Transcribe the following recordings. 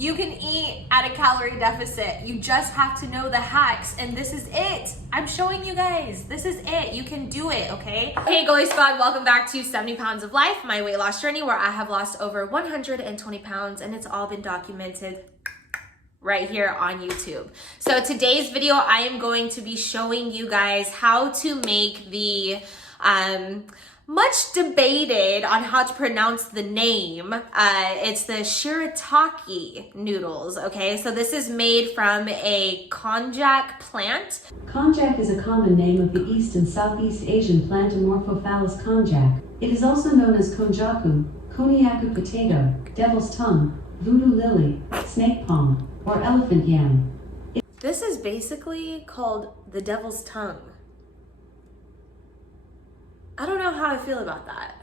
You can eat at a calorie deficit. You just have to know the hacks, and this is it. I'm showing you guys. This is it. You can do it, okay? Hey, Goalie Squad, welcome back to 70 Pounds of Life, my weight loss journey, where I have lost over 120 pounds, and it's all been documented right here on YouTube. So today's video, I am going to be showing you guys how to make the much debated on how to pronounce the name. It's the shirataki noodles, okay? So this is made from a konjac plant. Konjac is a common name of the East and Southeast Asian plant Amorphophallus konjac. It is also known as konjaku, koniaku potato, devil's tongue, voodoo lily, snake palm, or elephant yam. This is basically called the devil's tongue. I don't know how I feel about that.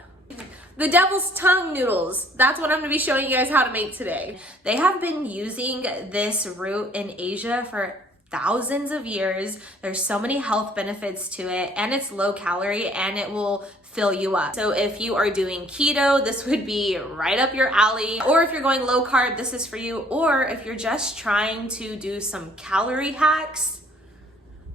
The devil's tongue noodles. That's what I'm gonna be showing you guys how to make today. They have been using this root in Asia for thousands of years. There's so many health benefits to it, and it's low calorie, and it will fill you up. So if you are doing keto, this would be right up your alley. Or if you're going low carb, this is for you. Or if you're just trying to do some calorie hacks,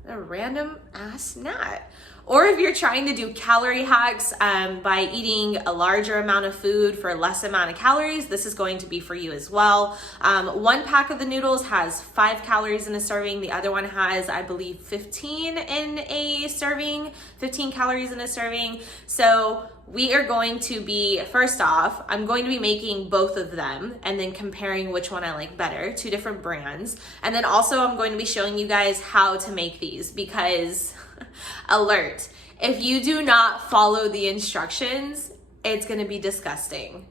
a random ass nut. Or if you're trying to do calorie hacks by eating a larger amount of food for less amount of calories, this is going to be for you as well. One pack of the noodles has 5 calories in a serving. The other one has, I believe, 15 in a serving, 15 calories in a serving. So we are going to be, first off, I'm going to be making both of them and then comparing which one I like better, 2 different brands. And then also I'm going to be showing you guys how to make these because alert, if you do not follow the instructions, it's gonna be disgusting.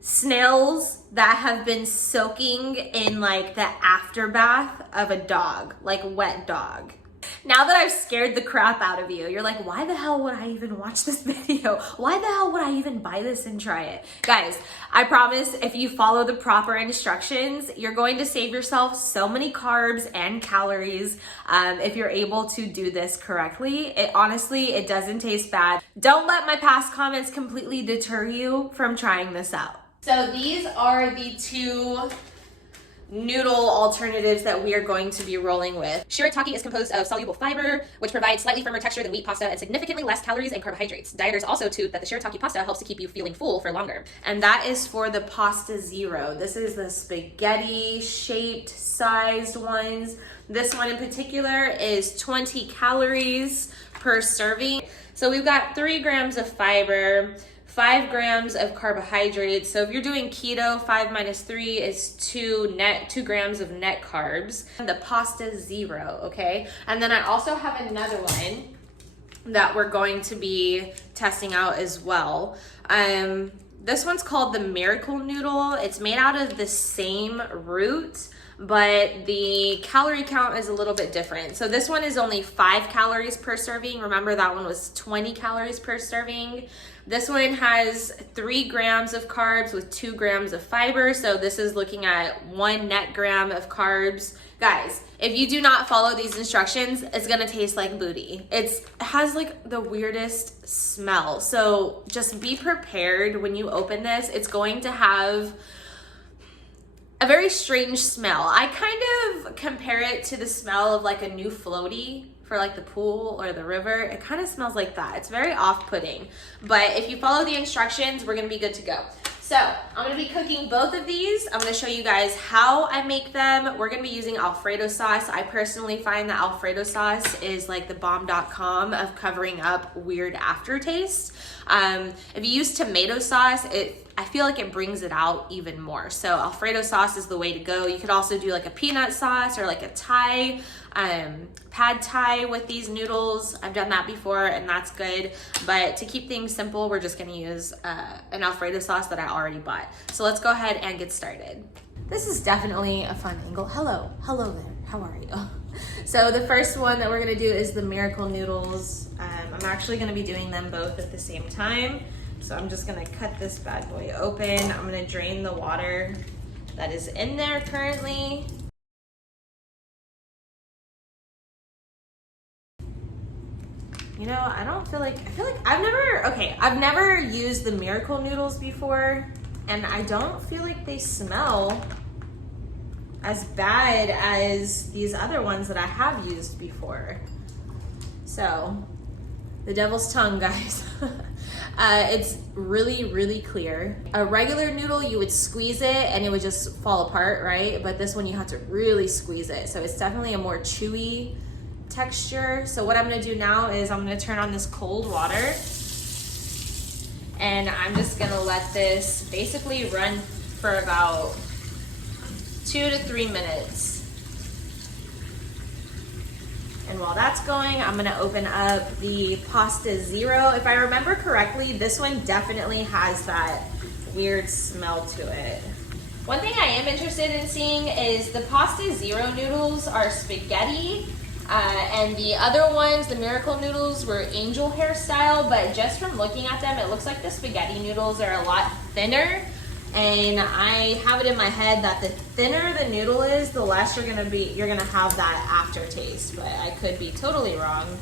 Snails that have been soaking in like the afterbath of a dog, like wet dog. Now that I've scared the crap out of you, you're like, why the hell would I even watch this video? Why the hell would I even buy this and try it? Guys, I promise if you follow the proper instructions, you're going to save yourself so many carbs and calories if you're able to do this correctly. Honestly, it doesn't taste bad. Don't let my past comments completely deter you from trying this out. So these are the 2 noodle alternatives that we are going to be rolling with. Shirataki is composed of soluble fiber, which provides slightly firmer texture than wheat pasta and significantly less calories and carbohydrates. Dieters also toot that the shirataki pasta helps to keep you feeling full for longer. And that is for the pasta zero. This is the spaghetti shaped sized ones. This one in particular is 20 calories per serving. So we've got 3 grams of fiber, 5 grams of carbohydrates. So if you're doing keto, 5 minus 3 is 2 grams of net carbs. The pasta zero, okay? And then I also have another one that we're going to be testing out as well. This one's called the Miracle Noodle. It's made out of the same root, but the calorie count is a little bit different. So this one is only 5 calories per serving. Remember that one was 20 calories per serving. This one has 3 grams of carbs with 2 grams of fiber. So this is looking at 1 net gram of carbs. Guys, if you do not follow these instructions, it's gonna taste like booty. It has like the weirdest smell. So just be prepared when you open this. It's going to have a very strange smell. I kind of compare it to the smell of like a new floaty for like the pool or the river. It kind of smells like that. It's very off-putting. But if you follow the instructions, we're gonna be good to go. So I'm gonna be cooking both of these. I'm gonna show you guys how I make them. We're gonna be using Alfredo sauce. I personally find that Alfredo sauce is like the bomb.com of covering up weird aftertaste. If you use tomato sauce, I feel like it brings it out even more. So Alfredo sauce is the way to go. You could also do like a peanut sauce or like a Thai, pad Thai with these noodles. I've done that before and that's good. But to keep things simple, we're just gonna use an Alfredo sauce that I already bought. So let's go ahead and get started. This is definitely a fun angle. Hello there, how are you? So the first one that we're gonna do is the Miracle Noodles. I'm actually gonna be doing them both at the same time. So I'm just gonna cut this bad boy open. I'm gonna drain the water that is in there currently. You know, I feel like I've never used the Miracle Noodles before, and I don't feel like they smell as bad as these other ones that I have used before. So, the devil's tongue, guys. It's really, really clear. A regular noodle, you would squeeze it and it would just fall apart, right? But this one, you have to really squeeze it. So it's definitely a more chewy texture. So what I'm gonna do now is I'm gonna turn on this cold water and I'm just gonna let this basically run for about 2 to 3 minutes. And while that's going, I'm gonna open up the Pasta Zero. If I remember correctly, this one definitely has that weird smell to it. One thing I am interested in seeing is the Pasta Zero noodles are spaghetti, and the other ones, the Miracle noodles, were angel hair style, but just from looking at them, it looks like the spaghetti noodles are a lot thinner. And I have it in my head that the thinner the noodle is, the less you're gonna have that aftertaste, but I could be totally wrong.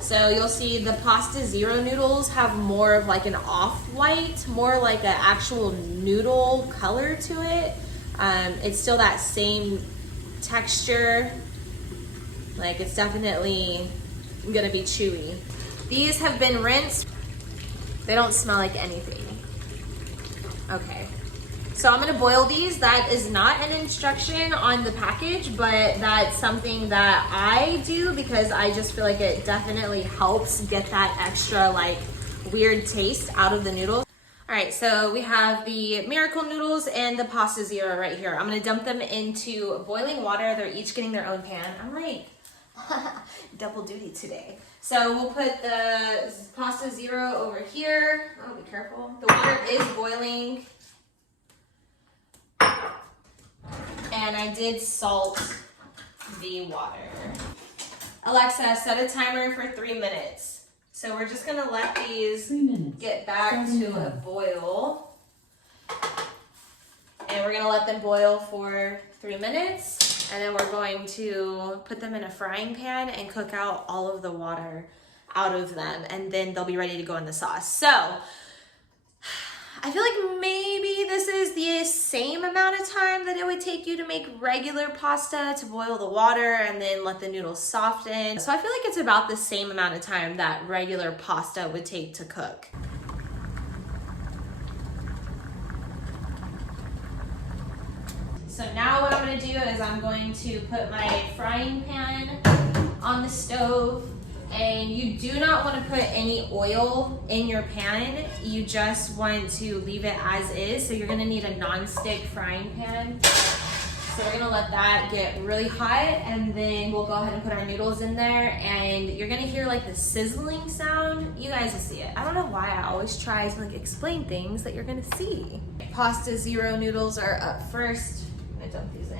So you'll see the Pasta Zero noodles have more of like an off-white, more like an actual noodle color to it. It's still that same texture. Like, it's definitely gonna be chewy. These have been rinsed. They don't smell like anything. Okay, so I'm gonna boil these. That is not an instruction on the package, but that's something that I do because I just feel like it definitely helps get that extra like weird taste out of the noodles. All right, so we have the Miracle noodles and the Pasta Zero right here. I'm gonna dump them into boiling water. They're each getting their own pan. I'm like double duty today. So we'll put the Pasta Zero over here. Oh, be careful. The water is boiling. And I did salt the water. Alexa, set a timer for 3 minutes. So we're just gonna let these get back to a boil. And we're gonna let them boil for 3 minutes. And then we're going to put them in a frying pan and cook out all of the water out of them. And then they'll be ready to go in the sauce. So, I feel like maybe this is the same amount of time that it would take you to make regular pasta, to boil the water and then let the noodles soften. So I feel like it's about the same amount of time that regular pasta would take to cook. So now what I'm gonna do is I'm going to put my frying pan on the stove, and you do not want to put any oil in your pan. You just want to leave it as is. So you're gonna need a non-stick frying pan. So we're gonna let that get really hot, and then we'll go ahead and put our noodles in there, and you're gonna hear like the sizzling sound. You guys will see it. I don't know why I always try to like explain things that you're gonna see. Pasta Zero noodles are up first. I'm gonna dump these in.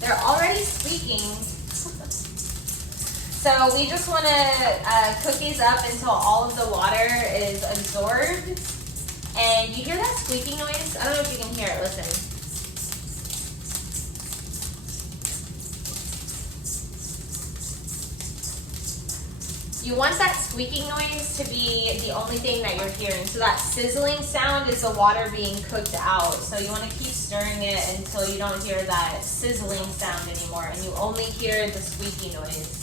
They're already squeaking. So we just want to cook these up until all of the water is absorbed. And you hear that squeaking noise? I don't know if you can hear it. Listen. You want that squeaking noise to be the only thing that you're hearing. So that sizzling sound is the water being cooked out. So you want to keep stirring it until you don't hear that sizzling sound anymore, and you only hear the squeaky noise.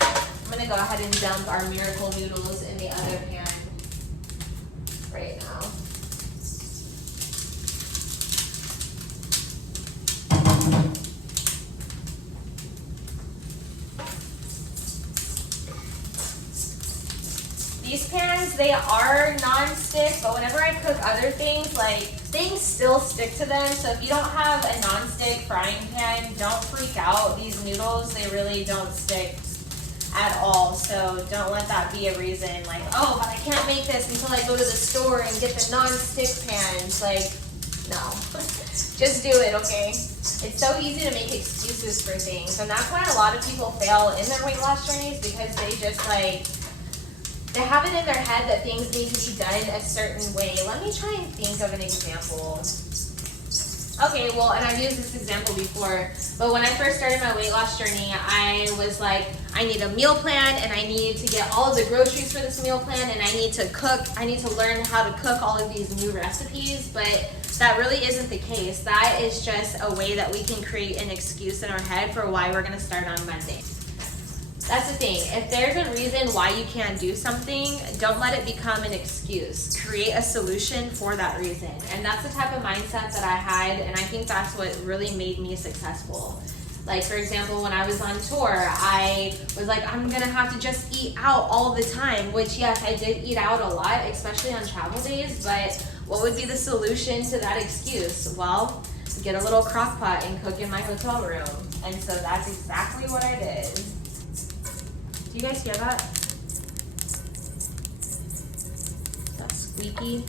I'm going to go ahead and dump our Miracle noodles in the other pan right now. These pans, they are non-stick, but whenever I cook other things, like, things still stick to them. So if you don't have a non-stick frying pan, don't freak out. These noodles, they really don't stick at all. So don't let that be a reason, like, oh, but I can't make this until I go to the store and get the non-stick pans. Like, no. Just do it, okay? It's so easy to make excuses for things. And that's why a lot of people fail in their weight loss journeys, because they just, like, they have it in their head that things need to be done a certain way. Let me try and think of an example. Okay, well, and I've used this example before, but when I first started my weight loss journey, I was like, I need a meal plan, and I need to get all of the groceries for this meal plan, and I need to cook. I need to learn how to cook all of these new recipes, but that really isn't the case. That is just a way that we can create an excuse in our head for why we're gonna start on Monday. That's the thing. If there's a reason why you can't do something, don't let it become an excuse. Create a solution for that reason. And that's the type of mindset that I had, and I think that's what really made me successful. Like, for example, when I was on tour, I was like, I'm gonna have to just eat out all the time, which yes, I did eat out a lot, especially on travel days, but what would be the solution to that excuse? Well, get a little crock pot and cook in my hotel room. And so that's exactly what I did. Do you guys hear that? That's squeaky.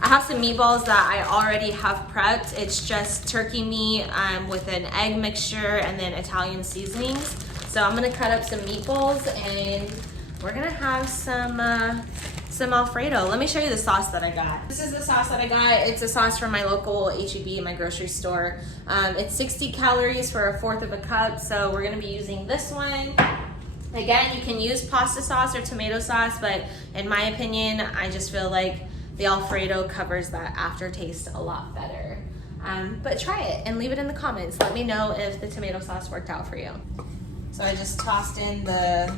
I have some meatballs that I already have prepped. It's just turkey meat with an egg mixture and then Italian seasonings. So I'm gonna cut up some meatballs and we're gonna have some Alfredo. Let me show you the sauce that I got. This is the sauce that I got. It's a sauce from my local HEB, my grocery store. It's 60 calories for 1/4 of a cup, so we're gonna be using this one. Again, you can use pasta sauce or tomato sauce, but in my opinion, I just feel like the Alfredo covers that aftertaste a lot better. But try it and leave it in the comments. Let me know if the tomato sauce worked out for you. So I just tossed in the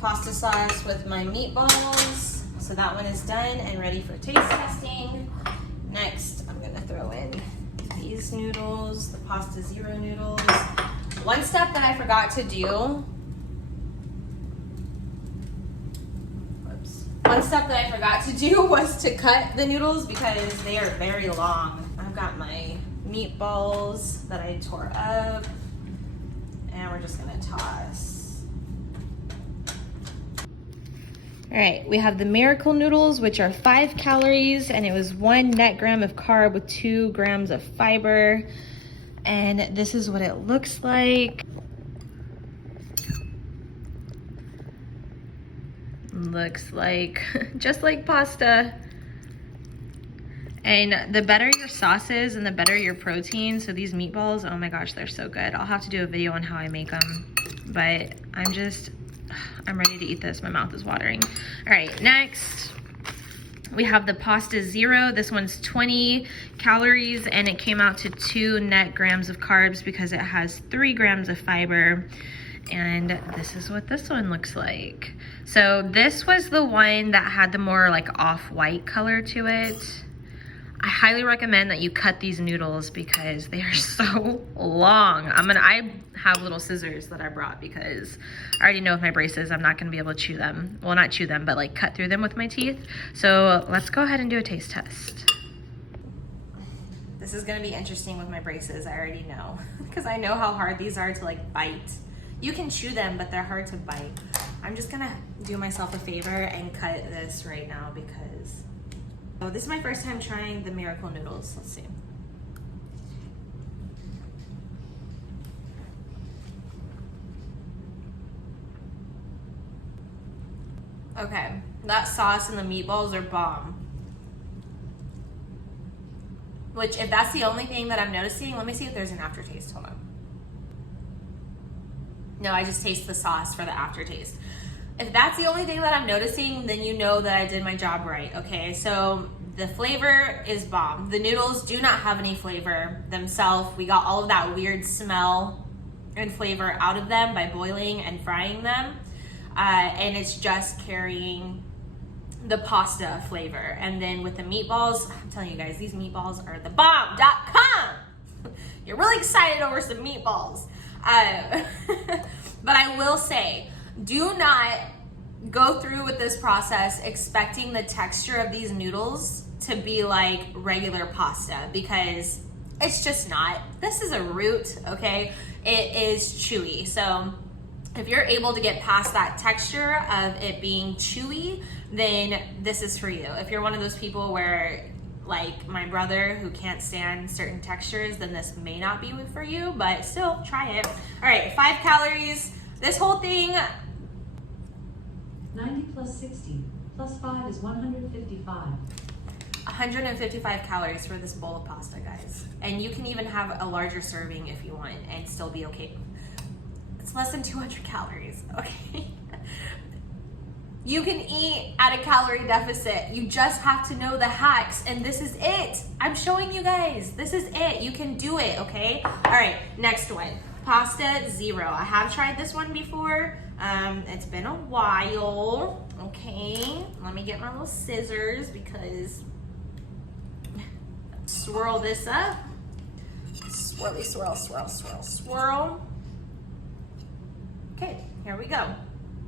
pasta sauce with my meatballs. So that one is done and ready for taste testing. Next, I'm gonna throw in these noodles, the pasta zero noodles. One step that I forgot to do, was to cut the noodles because they are very long. I've got my meatballs that I tore up and we're just gonna toss. All right, we have the Miracle Noodles, which are 5 calories, and it was 1 net gram of carb with 2 grams of fiber. And this is what it looks like. Looks like just like pasta. And the better your sauce is and the better your protein. So these meatballs, oh my gosh, they're so good. I'll have to do a video on how I make them, but I'm ready to eat this. My mouth is watering. All right, next we have the pasta zero. This one's 20 calories and it came out to 2 net grams of carbs because it has 3 grams of fiber. And this is what this one looks like. So this was the one that had the more like off-white color to it. I highly recommend that you cut these noodles because they are so long. I have little scissors that I brought because I already know with my braces, I'm not gonna be able to chew them. Well, not chew them, but like cut through them with my teeth. So let's go ahead and do a taste test. This is gonna be interesting with my braces, I already know. Because I know how hard these are to like bite. You can chew them, but they're hard to bite. I'm just gonna do myself a favor and cut this right now because oh, this is my first time trying the Miracle Noodles. Let's see. Okay, that sauce and the meatballs are bomb. Which, if that's the only thing that I'm noticing, let me see if there's an aftertaste. Hold on. No, I just taste the sauce for the aftertaste. If that's the only thing that I'm noticing, then you know that I did my job right, okay? So the flavor is bomb. The noodles do not have any flavor themselves. We got all of that weird smell and flavor out of them by boiling and frying them. And it's just carrying the pasta flavor. And then with the meatballs, I'm telling you guys, these meatballs are the bomb.com. You're really excited over some meatballs. But I will say, do not go through with this process expecting the texture of these noodles to be like regular pasta because it's just not. This is a root, okay? It is chewy. So if you're able to get past that texture of it being chewy, then this is for you. If you're one of those people where like my brother who can't stand certain textures, then this may not be for you, but still try it. All right, 5 calories. This whole thing, 90 plus 60 plus 5 is 155. 155 calories for this bowl of pasta, guys. And you can even have a larger serving if you want and still be okay. It's less than 200 calories, okay? You can eat at a calorie deficit. You just have to know the hacks, and this is it. I'm showing you guys. This is it. You can do it, okay? All right, next one. Pasta Zero. I have tried this one before. It's been a while. Okay, let me get my little scissors because swirl this up. Swirly, swirl, swirl, swirl, swirl. Okay, here we go.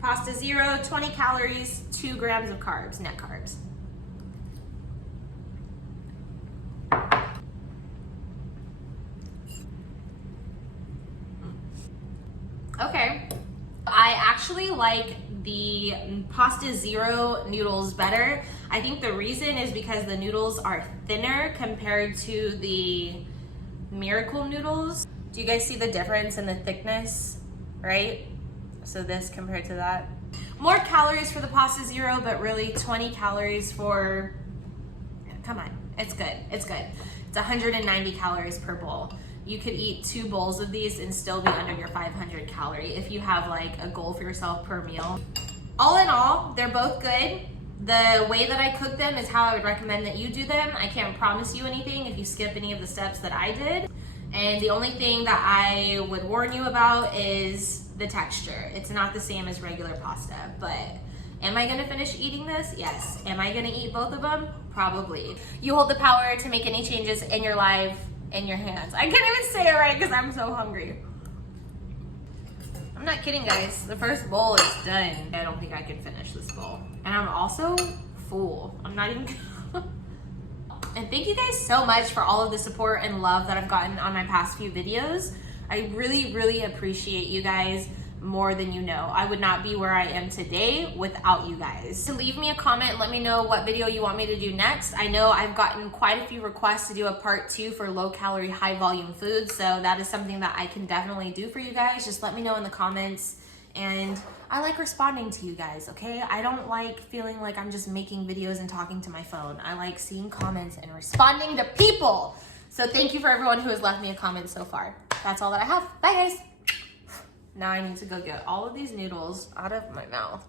Pasta Zero, 20 calories, 2 grams of carbs, net carbs. Okay, I actually like the Pasta Zero noodles better. I think the reason is because the noodles are thinner compared to the Miracle noodles. Do you guys see the difference in the thickness, right? So this compared to that. More calories for the Pasta Zero, but really 20 calories for, come on, it's good, it's good. It's 190 calories per bowl. You could eat 2 bowls of these and still be under your 500 calorie if you have like a goal for yourself per meal. All in all, they're both good. The way that I cook them is how I would recommend that you do them. I can't promise you anything if you skip any of the steps that I did. And the only thing that I would warn you about is the texture. It's not the same as regular pasta, but am I gonna finish eating this? Yes. Am I gonna eat both of them? Probably. You hold the power to make any changes in your life in your hands. I can't even say it right because I'm so hungry. I'm not kidding, guys. The first bowl is done. I don't think I can finish this bowl. And I'm also full. I'm not even And thank you guys so much for all of the support and love that I've gotten on my past few videos. I really, really appreciate you guys more than you know. I would not be where I am today without you guys. So leave me a comment, let me know what video you want me to do next. I know I've gotten quite a few requests to do a part 2 for low calorie, high volume foods. So that is something that I can definitely do for you guys. Just let me know in the comments. And I like responding to you guys, okay? I don't like feeling like I'm just making videos and talking to my phone. I like seeing comments and responding to people. So thank you for everyone who has left me a comment so far. That's all that I have. Bye, guys. Now I need to go get all of these noodles out of my mouth.